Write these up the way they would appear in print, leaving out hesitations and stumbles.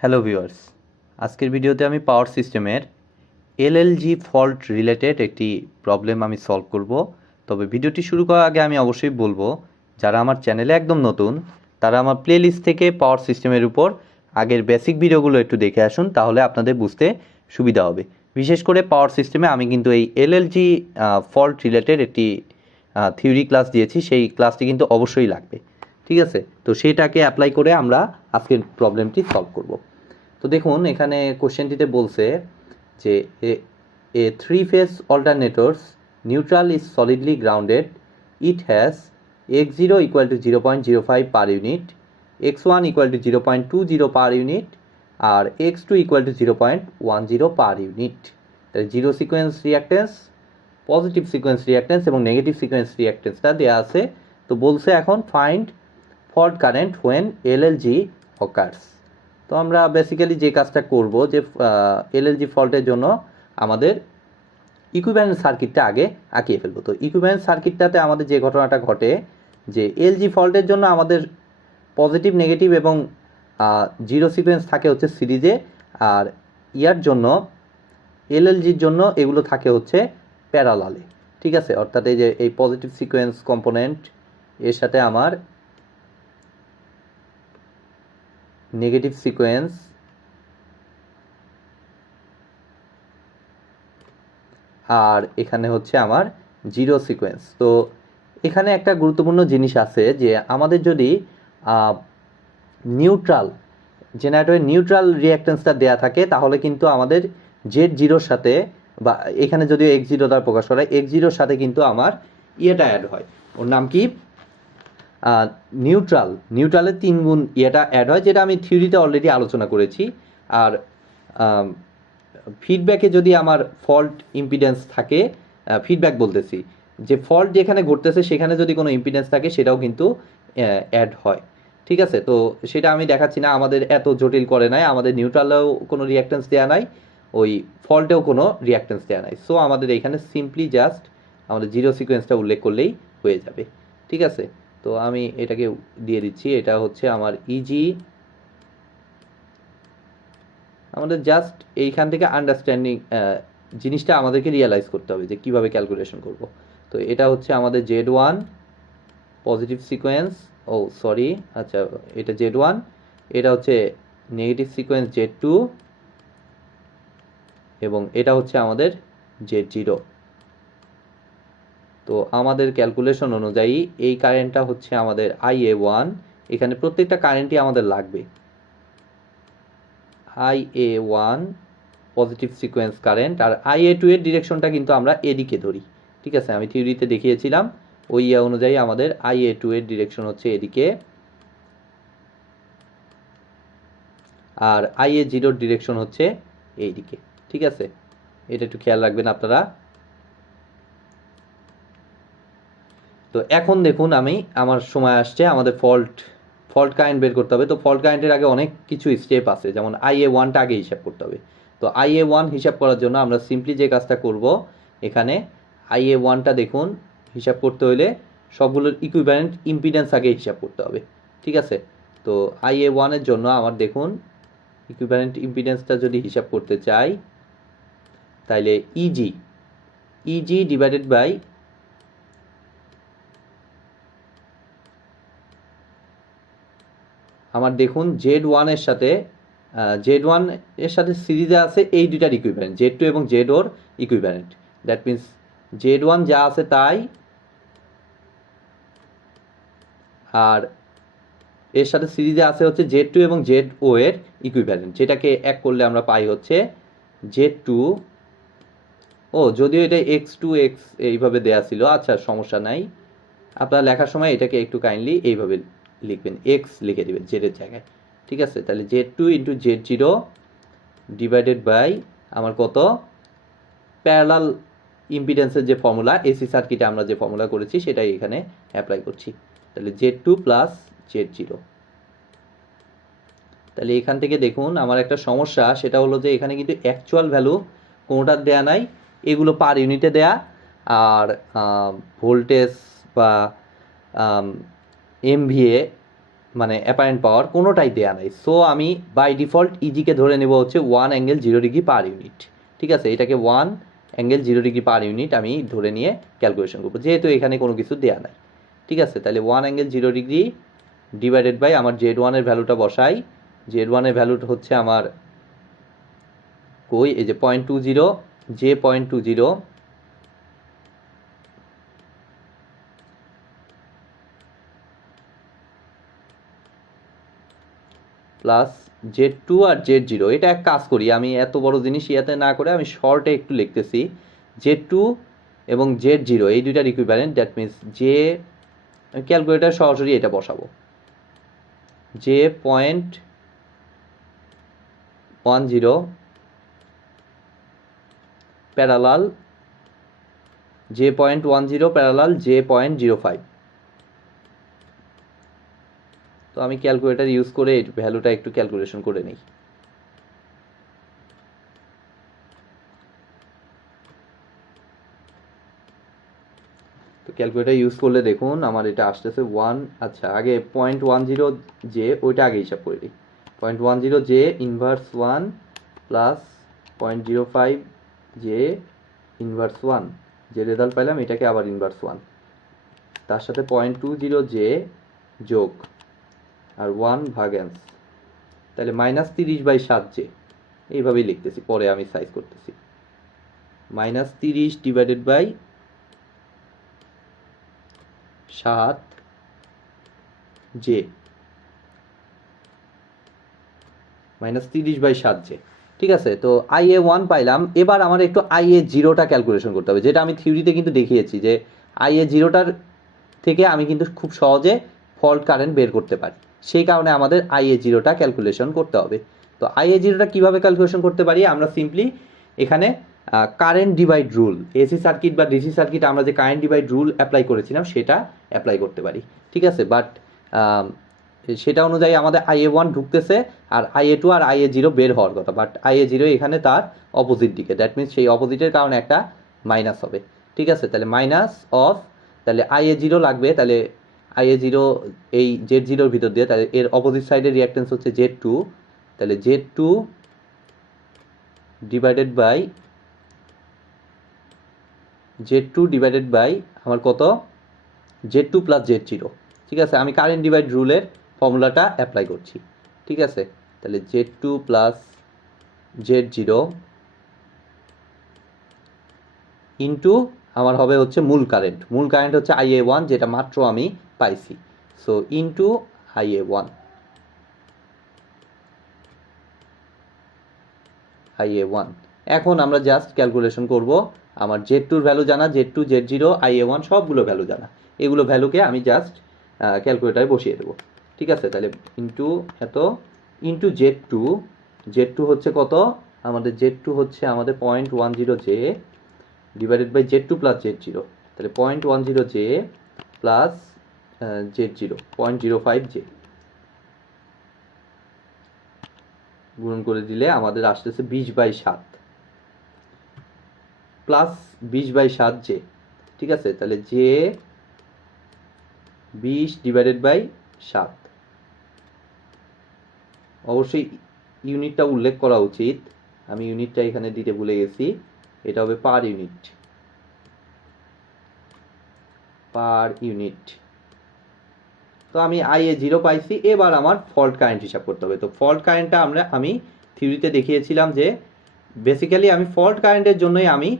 Hello viewers, আজকের ভিডিওতে আমি পাওয়ার সিস্টেমের এলএলজি ফল্ট রিলেটেড একটি প্রবলেম আমি সলভ করব। তবে ভিডিওটি শুরু করার আগে আমি অবশ্যই বলবো, যারা আমার চ্যানেলে একদম নতুন তারা আমার প্লেলিস্ট থেকে পাওয়ার সিস্টেমের উপর আগের বেসিক ভিডিওগুলো একটু দেখে আসুন, তাহলে আপনাদের বুঝতে সুবিধা হবে। বিশেষ করে পাওয়ার সিস্টেমে আমি কিন্তু এই এলএলজি ফল্ট রিলেটেড একটি থিওরি ক্লাস দিয়েছি, সেই ক্লাসটি কিন্তু অবশ্যই লাগবে। ঠিক আছে, তো সেটাকে অ্যাপ্লাই করে আমরা আজকের প্রবলেমটি সলভ করব। তো দেখুন, এখানে কোশ্চেনটিতে বলছে যে a three phase alternators neutral is solidly grounded, it has x0 equal to 0.05 per unit, x1 equal to 0.20 per unit, আর x2 equal to 0.10 per unit. তাহলে zero sequence reactance, positive sequence reactance এবং negative sequence রিঅ্যাক্টেন্সটা দেওয়া আছে। তো বলছে এখন find fault current when LLG occurs. তো আমরা বেসিক্যালি যে কাজটা করব, যে এলএলজি ফল্টের জন্য আমাদের ইকুইভ্যালেন্ট সার্কিটটা আগে আঁকিয়ে ফেলবো। তো ইকুইভ্যালেন্ট সার্কিটটাতে আমাদের যে ঘটনাটা ঘটে, যে এলজি ফল্টের জন্য আমাদের পজিটিভ, নেগেটিভ এবং জিরো সিকোয়েন্স থাকে হচ্ছে সিরিজে, আর ইয়ার জন্য এলএলজির জন্য এগুলো থাকে হচ্ছে প্যারালালে। ঠিক আছে, অর্থাৎ এই যে এই পজিটিভ সিকোয়েন্স কম্পোনেন্ট এর সাথে আমার নেগেটিভ সিকোয়েন্স আর এখানে হচ্ছে আমার জিরো সিকোয়েন্স। তো এখানে একটা গুরুত্বপূর্ণ জিনিস আছে, যে আমাদের যদি নিউট্রাল জেনারেটরের নিউট্রাল রিঅ্যাক্টেন্সটা দেয়া থাকে, তাহলে কিন্তু আমাদের জেড জিরোর সাথে, বা এখানে যদি এক্স জিরো দ্বারা প্রকাশ করা হয়, এক্স জিরোর সাথে কিন্তু আমার ইয়েটা অ্যাড হয়, ওর নাম কি, নিউট্রালের 3 গুণ ইয়েটা অ্যাড হয়, যেটা আমি থিওরিতে অলরেডি আলোচনা করেছি। আর ফিডব্যাকে যদি আমার ফল্ট ইম্পিডেন্স থাকে, ফিডব্যাক বলতেছি, যে ফল্ট যেখানে ঘটতেছে সেখানে যদি কোনো ইম্পিডেন্স থাকে, সেটাও কিন্তু অ্যাড হয়। ঠিক আছে, তো সেটা আমি দেখাচ্ছি না, আমাদের এত জটিল করে নাই, আমাদের নিউট্রালেও কোনো রিঅ্যাক্টেন্স দেওয়া নাই, ওই ফল্টেও কোনো রিঅ্যাক্টেন্স দেওয়া নাই। সো আমাদের এখানে সিম্পলি জাস্ট আমাদের জিরো সিকোয়েন্সটা উল্লেখ করলেই হয়ে যাবে। ঠিক আছে, তো আমি এটাকে দিয়ে দিচ্ছি, এটা হচ্ছে আমার ইজি। আমাদের জাস্ট এইখান থেকে আন্ডারস্ট্যান্ডিং জিনিসটা আমাদেরকে রিয়েলাইজ করতে হবে যে কীভাবে ক্যালকুলেশন করব। তো এটা হচ্ছে আমাদের Z1 পজিটিভ সিকোয়েন্স, ও সরি, আচ্ছা, এটা Z1, এটা হচ্ছে নেগেটিভ সিকোয়েন্স Z2, এবং এটা হচ্ছে আমাদের Z0। তো আমাদের ক্যালকুলেশন অনুযায়ী এই কারেন্টটা হচ্ছে আমাদের IA1, এখানে প্রত্যেকটা কারেন্টই আমাদের লাগবে। IA1 পজিটিভ সিকোয়েন্স কারেন্ট, আর IA2 এর ডিরেকশনটা কিন্তু আমরা এদিকে ধরি। ঠিক আছে, আমি থিওরিতে দেখিয়েছিলাম, ওই অনুযায়ী আমাদের IA2 এর ডিরেকশন হচ্ছে এদিকে, আর IA0 ডিরেকশন হচ্ছে এইদিকে। ঠিক আছে, এটা একটু খেয়াল রাখবেন আপনারা। তো এখন দেখুন, আমার সময় আসছে আমাদের ফল্ট কারেন্ট বের করতে হবে। তো ফল্ট কারেন্টের আগে অনেক কিছু স্টেপ আছে, যেমন IA1টা আগে হিসাব করতে হবে। তো IA1 হিসাব করার জন্য আমরা সিম্পলি যে কাজটা করব, এখানে IA1টা দেখুন, হিসাব করতে হলে সবগুলোর ইকুইভ্যালেন্ট ইম্পিডেন্স আগে হিসাব করতে হবে। ঠিক আছে, তো IA1 এর জন্য আমার দেখুন ইকুইভ্যালেন্ট ইম্পিডেন্সটা যদি হিসাব করতে চাই, তাইলে ইজি ডিভাইডেড বাই আমার দেখুন Z1 এর সাথে সিরিজে আছে এই দুইটার ইকুইভ্যালেন্ট, Z2 এবং Z or equivalent. That means Z1 যা আছে তাই, আর এর সাথে সিরিজে আছে হচ্ছে Z2 এবং ZO এর ইকুইভ্যালেন্ট, যেটাকে এক করলে আমরা পাই হচ্ছে Z2। ও, যদিও এটা X2X এইভাবে দেয়া ছিল, আচ্ছা সমস্যা নাই, আপনারা লেখার সময় এটাকে একটু কাইন্ডলি এইভাবে লিখবেন, এক্স লিখে দেবেন জেডের জায়গায়। ঠিক আছে, তাহলে Z2 into Z0 divided by আমার কত, প্যারালাল ইম্পিডেন্সের যে ফর্মুলা, এসি সার্কিটে আমরা যে ফর্মুলা করেছি সেটাই এখানে অ্যাপ্লাই করছি। তাহলে Z2 প্লাস Z0। তাহলে এখান থেকে দেখুন আমার একটা সমস্যা, সেটা হলো যে এখানে কিন্তু অ্যাকচুয়াল ভ্যালু কোনোটার দেয়া নাই, এগুলো পার ইউনিটে দেয়া, আর ভোল্টেজ বা MVA মানে অ্যাপারেন্ট পাওয়ার কোনোটাই দেয়া নাই। সো আমি বাই ডিফল্ট ইজিকে ধরে নেব হচ্ছে 1 অ্যাঙ্গেল 0 ডিগ্রি পার ইউনিট। ঠিক আছে, এটাকে 1 অ্যাঙ্গেল 0 ডিগ্রি পার ইউনিট আমি ধরে নিয়ে ক্যালকুলেশন করবো, যেহেতু এখানে কোনো কিছু দেয়া নাই। ঠিক আছে, তাহলে 1 অ্যাঙ্গেল 0 ডিগ্রি ডিভাইডেড বাই আমার Z1 এর ভ্যালুটা বসাই। Z1 এর ভ্যালুটা হচ্ছে আমার কই, এই যে 0.20, যে 0.20 প্লাস Z2 আর Z0। এটা এক কাজ করি, আমি এত বড় জিনিস ইয়াতে না করে আমি শর্টে একটু লিখতেছি। Z2 এবং Z0 এই দুইটার ইকুইভ্যালেন্ট, দ্যাট মিনস যে ক্যালকুলেটার সরাসরি এটা বসাবো, যে 0.10 প্যারালাল যে 0.10 প্যারালাল যে 0.05। তো আমি ক্যালকুলেটার ইউজ করে এই ভ্যালুটা একটু ক্যালকুলেশন করে নিই। তো ক্যালকুলেটার ইউজ করলে দেখুন আমার এটা আসতেছে 1, আচ্ছা আগে 0.10 যে ওইটা আগে হিসাব করে দিই। 0.10 যে ইনভার্স 1 প্লাস 0.05 যে ইনভার্স 1, যে রেজাল্ট পাইলাম এটাকে আবার ইনভার্স 1, তার সাথে 0.20 যে যোগ আর 1 ভাগাংশ, তাহলে -30/7 যে, এইভাবেই লিখতেছি, পরে আমি সাইজ করতেছি। -30 ডিভাইডেড বাই 7 যে, -30/7 যে। ঠিক আছে, তো IA1 পাইলাম। এবার আমার একটু IA0টা ক্যালকুলেশন করতে হবে, যেটা আমি থিওরিতে কিন্তু দেখিয়েছি যে IA0টার থেকে আমি কিন্তু খুব সহজে ফল্ট কারেন্ট বের করতে পারি। সেই কারণে আমাদের IA0টা ক্যালকুলেশন করতে হবে। তো IA0টা কীভাবে ক্যালকুলেশন করতে পারি, আমরা সিম্পলি এখানে current divide rule, AC circuit বা ডিসি সার্কিট আমরা যে কারেন্ট ডিভাইড রুল অ্যাপ্লাই করেছিলাম সেটা অ্যাপ্লাই করতে পারি। ঠিক আছে, বাট সেটা অনুযায়ী আমাদের IA1 ঢুকতেছে আর IA2 আর IA0 বের হওয়ার কথা, বাট IA0 এখানে তার অপোজিট দিকে, দ্যাট মিনস সেই অপোজিটের কারণে একটা মাইনাস হবে। ঠিক আছে, তাহলে মাইনাস অফ, তাহলে IA0 লাগবে, তাহলে IA0 এই Z0 ভিতর দিয়ে, তাহলে এর অপোজিট সাইডের রিঅ্যাকটেন্স হচ্ছে Z2, তাহলে Z2 ডিভাইডেড বাই আমার কত, Z2 প্লাস Z0। ঠিক আছে, আমি কারেন্ট ডিভাইড রুলের ফর্মুলাটা অ্যাপ্লাই করছি। ঠিক আছে, তাহলে Z2 প্লাস Z0 ইন্টু আমার হবে হচ্ছে মূল কারেন্ট হচ্ছে IA1, যেটা মাত্র আমি পাইছি। সো ইন্টু IA1, এখন আমরা জাস্ট ক্যালকুলেশন করব। আমার Z2 ভ্যালু জানা, Z2 Z0 IA1 সবগুলো ভ্যালু জানা, এগুলো ভ্যালুকে আমি জাস্ট ক্যালকুলেটারে বসিয়ে দেবো। ঠিক আছে, তাহলে ইন্টু এত ইন্টু Z2 হচ্ছে কত, আমাদের Z2 হচ্ছে আমাদের 0.10 যে divided by Z2 plus Z0, তাহলে 0.10 যে প্লাস Z0 0.05 যে, গুণন করে দিলে আমাদের আসতেছে 20/7 প্লাস 20/7 যে। ঠিক আছে, তাহলে যে 20 ডিভাইডেড বাই 7, অবশ্যই ইউনিটটা উল্লেখ করা উচিত, আমি ইউনিটটা এখানে দিতে ভুলে গেছি, এটা হবে পার ইউনিট। তো আমি IA0 পাইছি। এবার আমার ফল্ট কারেন্ট হিসাব করতে হবে। তো ফল্ট কারেন্টটা আমি থিওরিতে দেখিয়েছিলাম যে বেসিক্যালি আমি ফল্ট কারেন্টের জন্যই আমি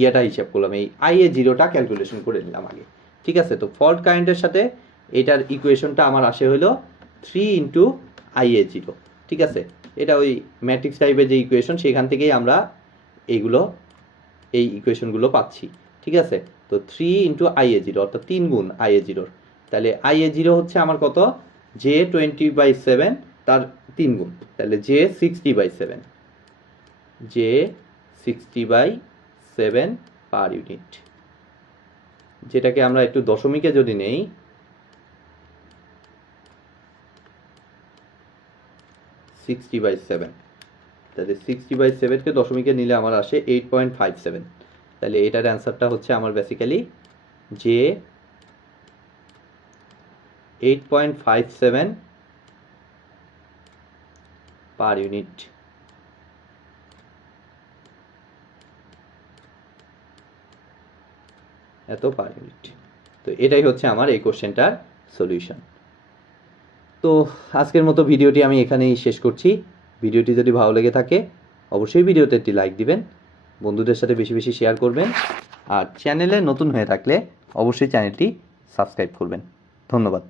ইয়েটা হিসাব করলাম, এই IA0টা ক্যালকুলেশন করে নিলাম আগে। ঠিক আছে, তো ফল্ট কারেন্টের সাথে এটার ইকুয়েশনটা আমার আসে হলো 3 ইন্টু IA0। ঠিক আছে, এটা ওই ম্যাট্রিক্স টাইপের যে ইকুয়েশন, সেখান থেকেই আমরা এই ইকুয়েশনগুলো পাচ্ছি। ঠিক আছে, তো 3 ইন্টু IA0 অর্থাৎ 3 গুণ IA0, তাহলে IA0 হচ্ছে আমার কত, যে 20/7 তার 3 গুণ, তাহলে যে 60/7, যে 60/7 পার ইউনিট, যেটাকে আমরা একটু দশমিকে যদি নেই, তাহলে 60/7কে দশমিকে নিলে আমার আসে 8.57। তাহলে এটার অ্যান্সারটা হচ্ছে আমার বেসিক্যালি যে 8.57 পার ইউনিট। এত পার ইউনিট। তো এটাই হচ্ছে আমার এই কোশ্চেনটার সলিউশন। তো আজকের মতো ভিডিওটি আমি এখানেই শেষ করছি। ভিডিওটি যদি ভালো লেগে থাকে অবশ্যই ভিডিওতে একটি লাইক দিবেন, বন্ধুদের সাথে বেশি বেশি শেয়ার করবেন, আর চ্যানেলে নতুন হয়ে থাকলে অবশ্যই চ্যানেলটি সাবস্ক্রাইব করবেন। ধন্যবাদ।